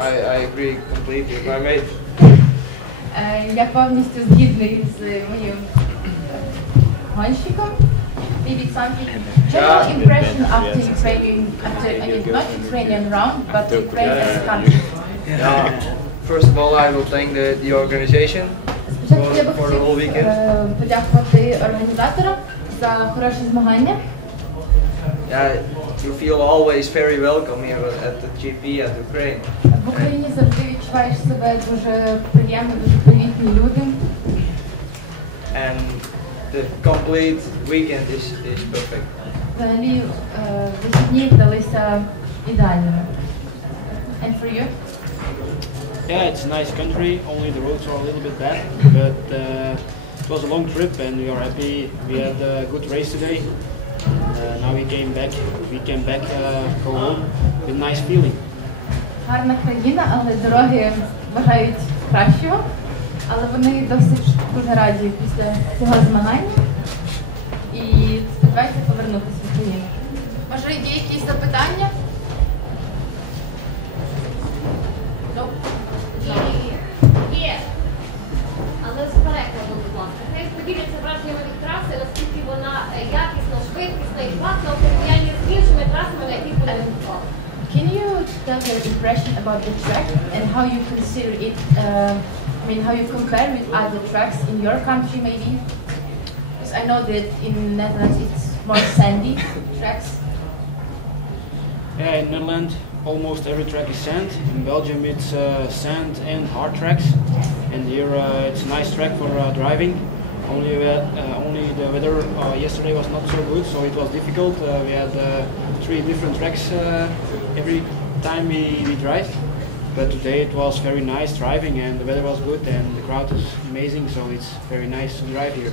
I agree completely with my mate. Я повністю згідний з моїм гонщиком. Maybe something general impression after Ukrainian, not Ukrainian round, but Ukraine as a country. First of all, I will thank the organization for the whole weekend. Подякувати організаторам за хороше змагання. You feel always very welcome here at the GP at Ukraine. В Україні завжди відчуваєш себе дуже приємно, дуже привітні люди. And the complete weekend is perfect. Взагалі, вихідні вдалися ідеальними. And for you? Yeah, it's a nice country, only the roads are a little bit bad, but it was a long trip and we are happy. We had a good race today. Now we came back, go home with a nice feeling. Гарна країна, але дороги бажають кращого. Але вони досить дуже раді після цього змагання і сподіваються повернутися в Україну. Може, є якісь запитання? Є. Але з перекладу, будь ласка. Хай поділяться враженнями від траси, наскільки вона якісна, швидкісна і класна у порівнянні з іншими трасами, на яких вони виступали. Can you tell your impression about the track and how you consider it, how you compare with other tracks in your country maybe? Because I know that in Netherlands it's more sandy tracks. Yeah, in Netherlands almost every track is sand. In Belgium it's sand and hard tracks. And here it's a nice track for driving. Only the weather yesterday was not so good, so it was difficult. We had 3 different tracks every time we drive. But today it was very nice driving and the weather was good and the crowd is amazing, so it's very nice to drive here.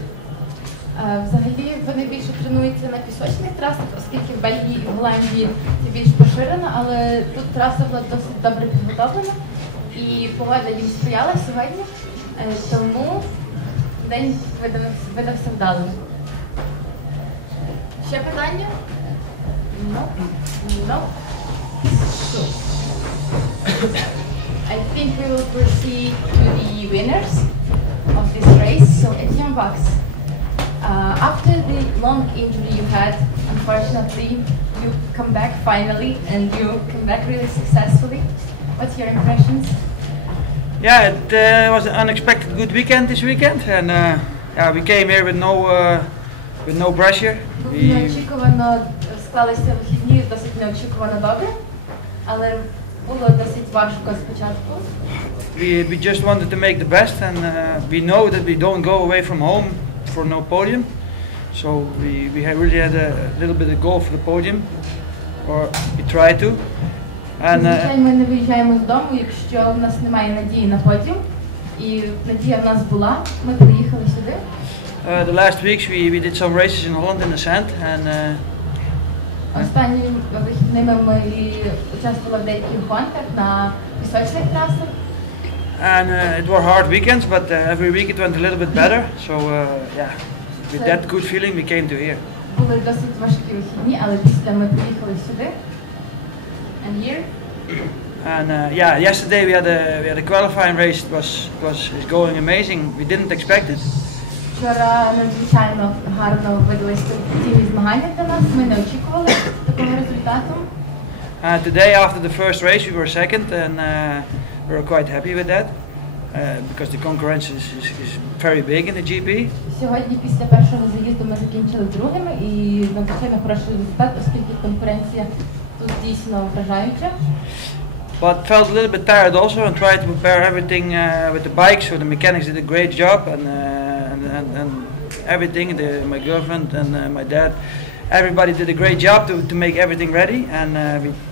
Взагалі вони більше тренуються на пісочних трасах, оскільки в Бельгії і в Голландії це більш поширено, але тут траса була досить добре підготовлена і погода їм сприяла сьогодні, тому день видався вдалим. Ще питання? No. So, I think we will proceed to the winners of this race. So, Etienne Bax, after the long injury you had, unfortunately, you come back finally, and you come back really successfully. What's your impressions? Yeah, it was an unexpected good weekend this weekend, and we came here with no pressure. Неочікувано склалися вихідні, досить неочікувано добре, але було досить важко спочатку. We just wanted to make the best, and we know that we don't go away from home for no podium, so we really had a little bit of goal for the podium, or we try to. Звичайно, ми не виїжджаємо з дому, якщо в нас немає надії на подіум, і надія в нас була, ми приїхали сюди. The last weeks we did some races in Holland in the sand, and останніми вихідними ми участвували в деяких гонках на пісочних трасах. And it were hard weekends, but every week it went a little bit better. So with that good feeling we came to here. Були досить важкі вихідні, але після ми приїхали сюди. And here? And yesterday we had a qualifying race. It was going amazing. We didn't expect it. Вчора надзвичайно гарно видалися ці змагання для нас. Ми не очікували такого результату. Today after the first race we were second, and we were quite happy with that because the concurrence is very big in the GP. Сьогодні після першого заїзду ми закінчили другими і надзвичайно хороший результат, оскільки конкуренція тут дійсно вражаюча. But felt a little bit tired also and tried to prepare everything with the bike. So the mechanics did a great job, and everything. My girlfriend and my dad, everybody did a great job to make everything ready and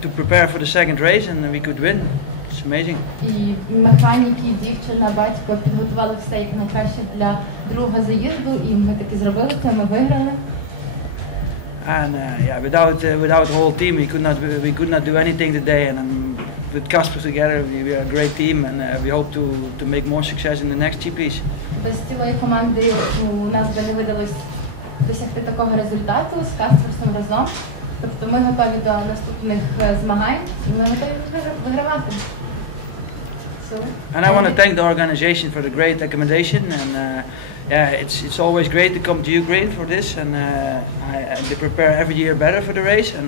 to prepare for the second race, and we could win. It's amazing. І механіки, дівчина, батько підготували все як найкраще для другого заїзду, і ми таки зробили це. Ми виграли. And without the whole team, we could not do anything today. And with Casper together, we are a great team, and we hope to make more success in the next GPs. Без цілої команди у нас би не видалось досягти такого результату з Касперсом разом. Тобто ми готові до наступних змагань і ми готові вигравати. So, And I want to thank the organization for the great accommodation, and yeah, it's always great to come to Ukraine for this, and they prepare every year better for the race, and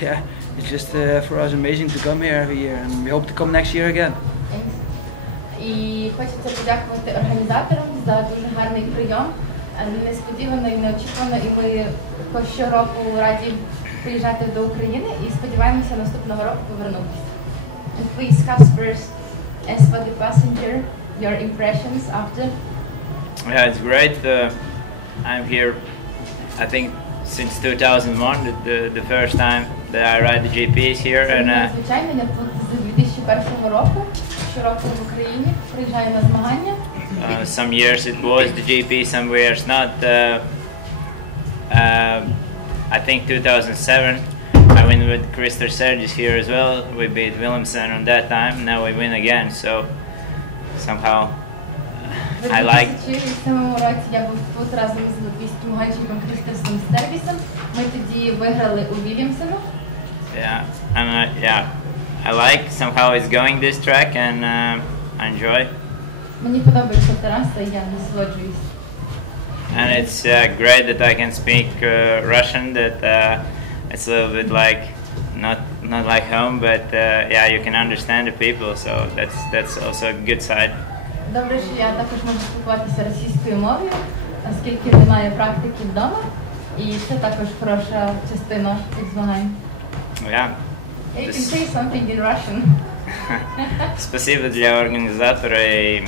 yeah, it's just for us amazing to come here every year, and we hope to come next year again. thanks. І хочеться подякувати організаторам за дуже гарний прийом. Несподівано і неочікувано, і ми також щороку раді приїжджати до України і сподіваємося наступного року повернутися. And please discuss first, as for the passenger, your impressions after. Yeah, it's great. I'm here, I think, since 2001, the first time that I ride the GPs here. And Звичайно, я тут з 2001 року, щороку в Україні, приїжджаю на змагання. some years it was the GP, some years not. I think 2007 I win with Christer Sergis here as well. We beat Willemsen on that time. Now we win again. So somehow I like. У 2007 році я був тут разом з латвійським гонщиком Крістерсом Сервісом. Ми тоді виграли у Вільямсену. Yeah, and yeah, I like somehow it's going this track, and I enjoy. Мені подобається траса, і я насолоджуюсь. And it's great that I can speak Russian. That it's a little bit like not like home, but yeah, you can understand the people. So that's also a good side. Добре, що я також можу спілкуватися російською мовою, оскільки немає практики вдома, і це також хороша частина цих змагань. Yeah. You can say something in Russian. Спасибо для организатора, и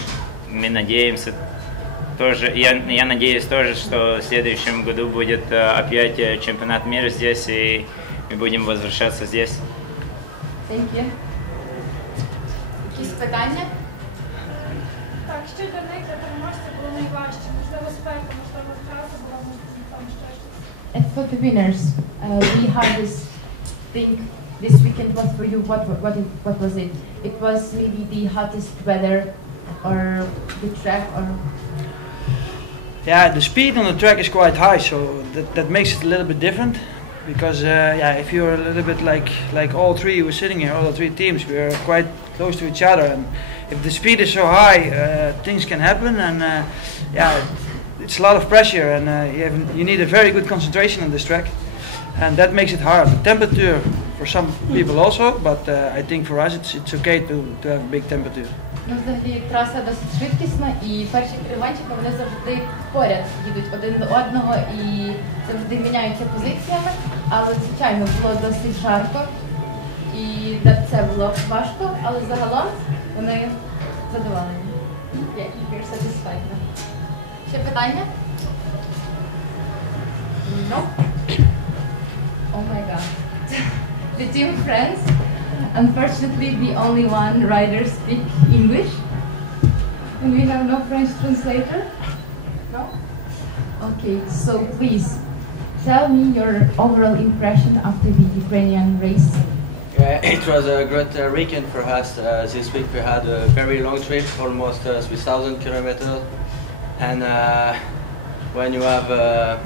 мы надеемся тоже, я надеюсь тоже, что в следующем году будет опять чемпионат мира здесь, и мы будем возвращаться здесь. Thank you. Якісь питання? Так, що для них, для переможців було найважче? Можливо, спека, можливо, траса була, там ще щось. And for the winners, the hardest thing this weekend was for you. What was it? It was maybe the hottest weather, or the track, or Yeah, the speed on the track is quite high, so that makes it a little bit different. Because yeah, if you're a little bit like all three who are sitting here, all the three teams, we are quite close to each other, and if the speed is so high, things can happen, and yeah, it's a lot of pressure, and you need a very good concentration on this track, and that makes it hard. The temperature for some people also, but I think for us it's okay to have a big temperature. Ну, взагалі траса досить швидкісна, і перші керіванчики вони завжди поряд їдуть один до одного і завжди міняються позиціями, але звичайно було досить жарко і це було важко, але загалом вони задоволені. Yeah, you're satisfied now. Ще питання? No? Oh my god. The team friends. Unfortunately, the only one rider speaks English, and we have no French translator. No? Okay, so please tell me your overall impression after the Ukrainian race. It was a great weekend for us. This week we had a very long trip, almost 3,000 kilometers, and when you have a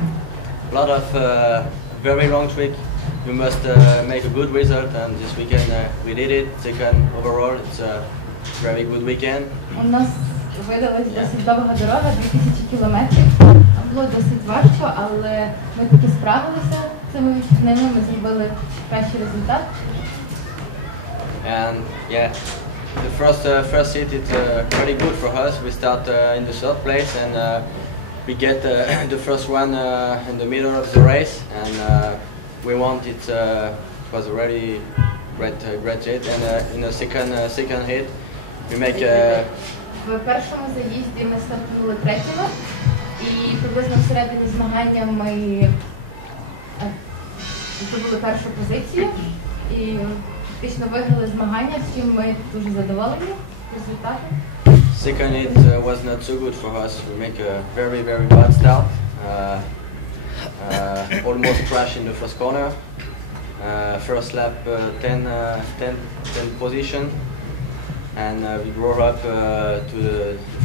lot of very long trip, you must make a good result, and this weekend we did it. Second overall, it's a very good weekend. У нас видалась досить довга дорога, 2000 кілометрів. Було досить важко, але ми таки справилися з цими вихідними, ми зробили кращий результат. And yeah, the first hit is pretty good for us. We start in the third place, and we get the first one in the middle of the race, and we won. It was a really great hit, and in the second hit, we make. В першому заїзді ми стартували третіми, і приблизно всередині змагання ми здобули першу позицію і фактично виграли змагання, з чим ми дуже задоволені результатом. Second hit was not so good for us. We make a very bad start. Almost crash in the first corner. First lap 10 position, and we grew up to the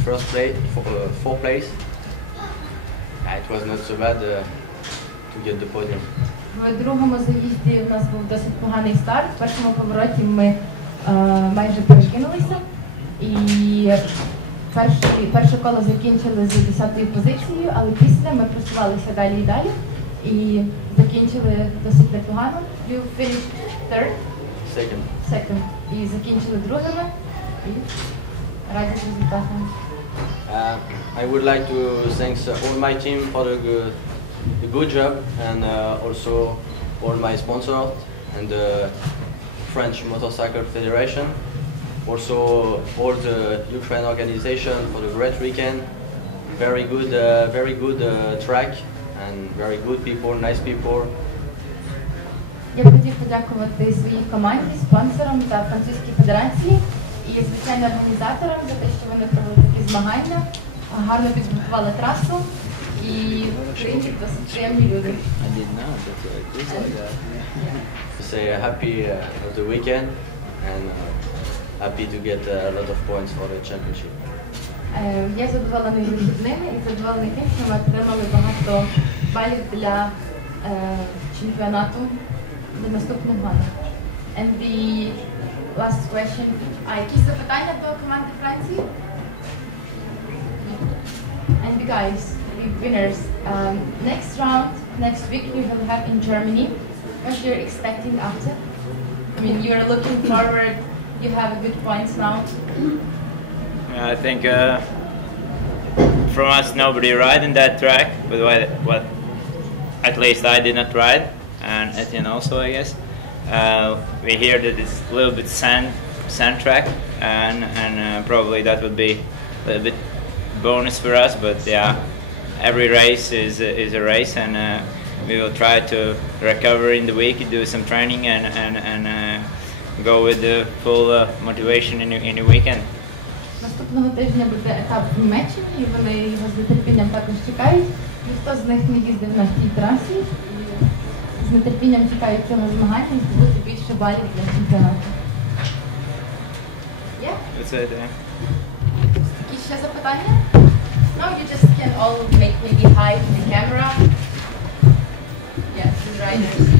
first place, fourth place. It was not so bad to get the podium. В другому заїзді у нас був досить поганий старт. В першому повороті ми майже перекинулися, І перше коло закінчили з 10-ю позицією, але після ми просувалися далі і далі. І закінчили досить непогано. You finished third? Second. І закінчили другими. І раді з результатами. I would like to thank all my team for the good job, and also all my sponsors and the French Motorcycle Federation. Also all the Ukraine organization for the great weekend. Very good track and very good people, nice people. Я б хотів подякувати своїй команді, спонсорам та Французькій федерації і, звичайно, організаторам за те, що вони провели такі змагання, гарно підготували трасу і приїхали досить приємні люди. Say happy of the weekend and happy to get a lot of points for the championship. Я задоволений вихідними і задоволений тим, що ми отримали багато балів для чемпіонату до наступних гонок. And the last question. Якісь запитання до команди Франції? And the guys, the winners. Next round, next week you will have in Germany. What you're expecting after? I mean, you're looking forward. You have a good points now. I think from us nobody ride in that track, but what at least I did not ride, and Etienne also, I guess. We hear that it's a little bit sand track, and probably that would be a little bit bonus for us. But yeah, every race is a race, and we will try to recover in the week, do some training, and go with the full motivation in the weekend. Наступного тижня буде етап в Німеччині, і вони його з нетерпінням також чекають. Ніхто з них не їздив на цій трасі, і з нетерпінням чекають цього змагання і здобути більше балів для чемпіонату. That's it, yeah. Які ще запитання? No, you just can all make maybe hi to the camera. Yes, the riders.